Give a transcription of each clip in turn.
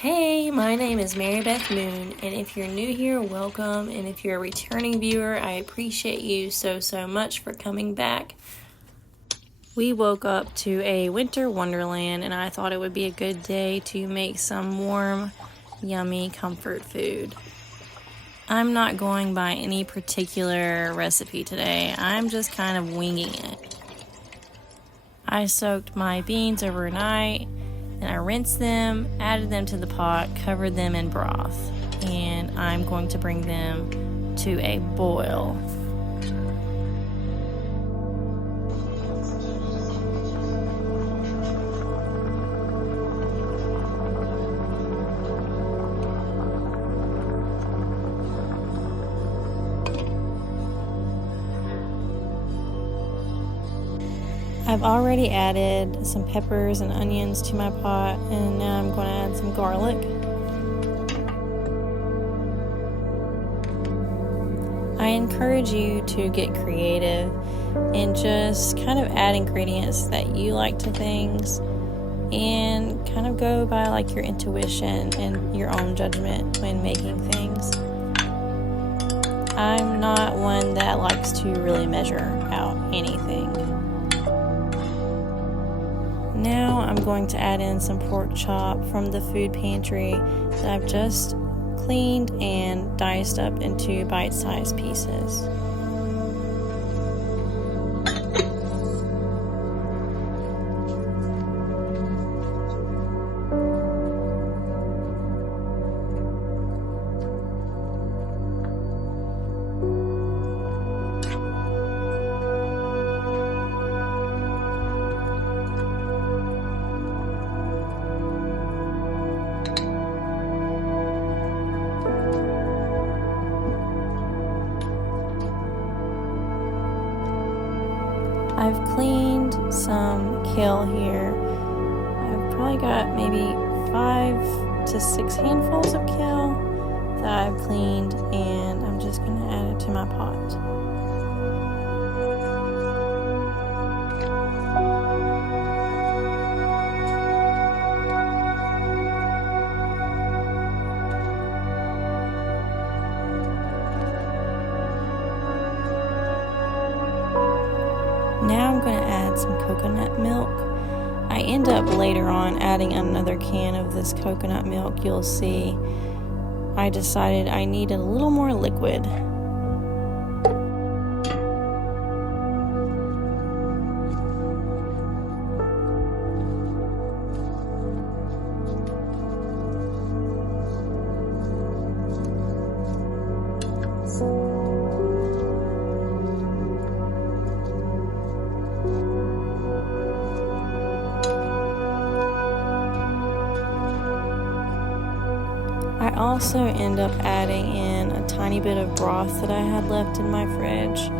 Hey, my name is Mary Beth Moon, and if you're new here, welcome, and if you're a returning viewer, I appreciate you so much for coming back. We woke up to a winter wonderland, and I thought it would be a good day to make some warm, yummy comfort food. I'm not going by any particular recipe today, I'm just kind of winging it. I soaked my beans overnight, and I rinsed them, added them to the pot, covered them in broth, and I'm going to bring them to a boil. I've already added some peppers and onions to my pot, and now I'm going to add some garlic. I encourage you to get creative and just kind of add ingredients that you like to things and kind of go by like your intuition and your own judgment when making things. I'm not one that likes to really measure out anything. Now I'm going to add in some pork chop from the food pantry that I've just cleaned and diced up into bite-sized pieces. I've cleaned some kale here. I've probably got maybe 5 to 6 handfuls of kale that I've cleaned, and I'm just going to add it to my pot. Now I'm going to add some coconut milk. I end up later on adding another can of this coconut milk. You'll see I decided I needed a little more liquid. I also end up adding in a tiny bit of broth that I had left in my fridge.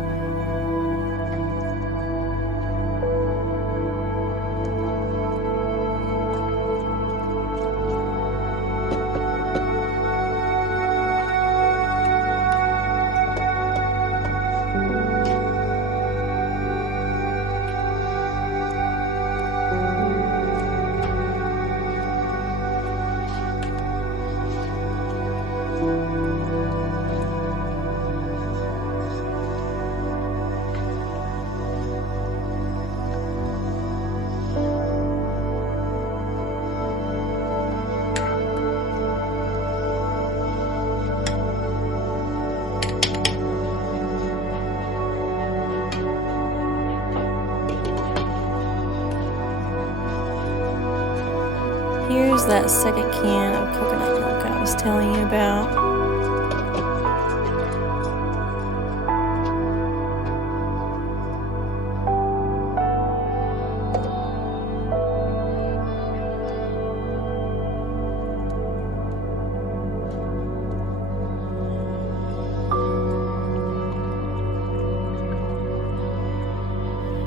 Here's that second can of coconut milk I was telling you about.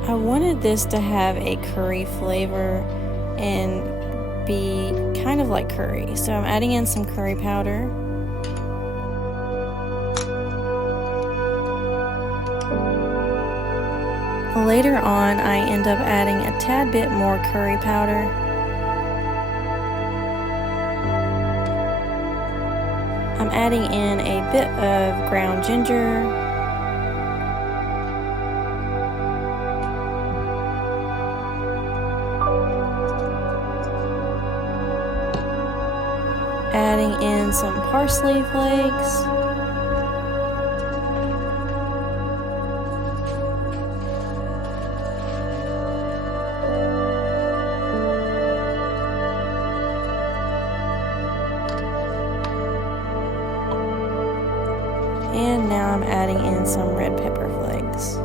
I wanted this to have a curry flavor and be kind of like curry, so I'm adding in some curry powder. Later on, I end up adding a tad bit more curry powder. I'm adding in a bit of ground ginger, adding in some parsley flakes, and now I'm adding in some red pepper flakes.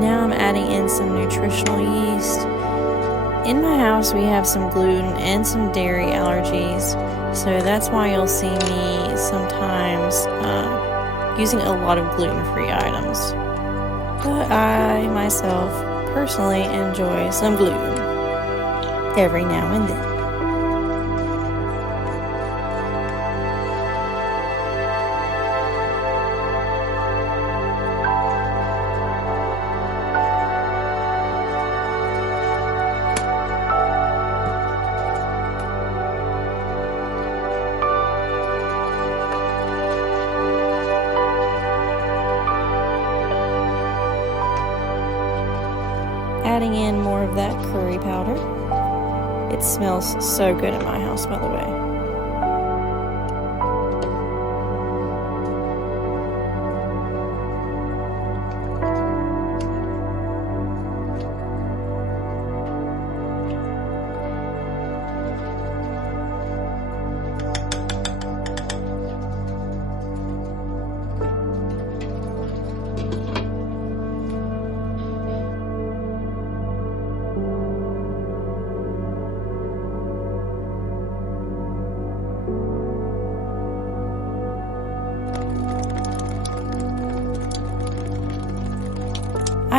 Now I'm adding in some nutritional yeast. In my house we have some gluten and some dairy allergies, so that's why you'll see me sometimes using a lot of gluten-free items. But I myself personally enjoy some gluten every now and then. Adding in more of that curry powder. It smells so good in my house, by the way.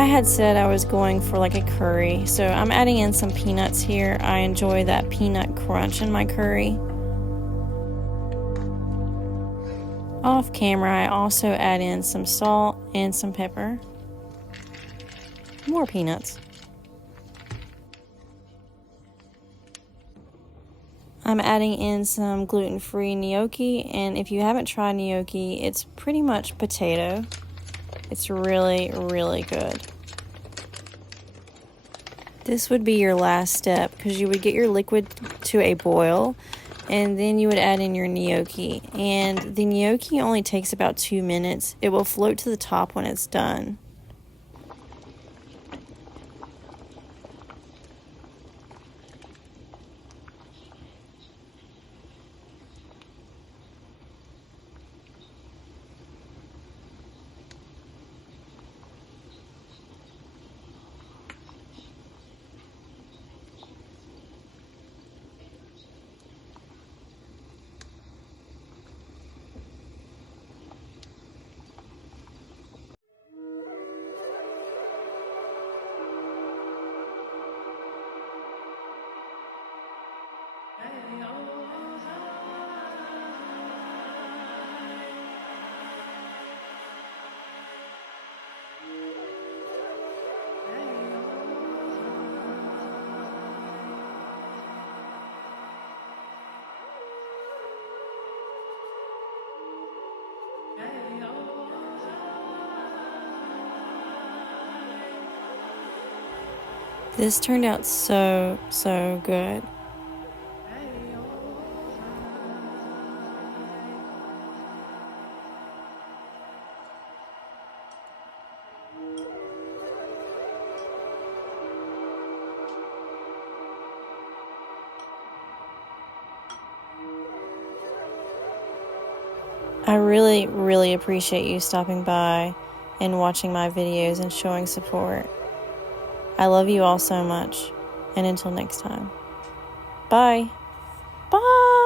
I had said I was going for like a curry, so I'm adding in some peanuts here. I enjoy that peanut crunch in my curry. Off camera, I also add in some salt and some pepper. More peanuts. I'm adding in some gluten-free gnocchi, and if you haven't tried gnocchi, it's pretty much potato. It's really, really good. This would be your last step because you would get your liquid to a boil and then you would add in your gnocchi. And the gnocchi only takes about 2 minutes. It will float to the top when it's done. This turned out so good. I really appreciate you stopping by and watching my videos and showing support. I love you all so much, and until next time. Bye. Bye.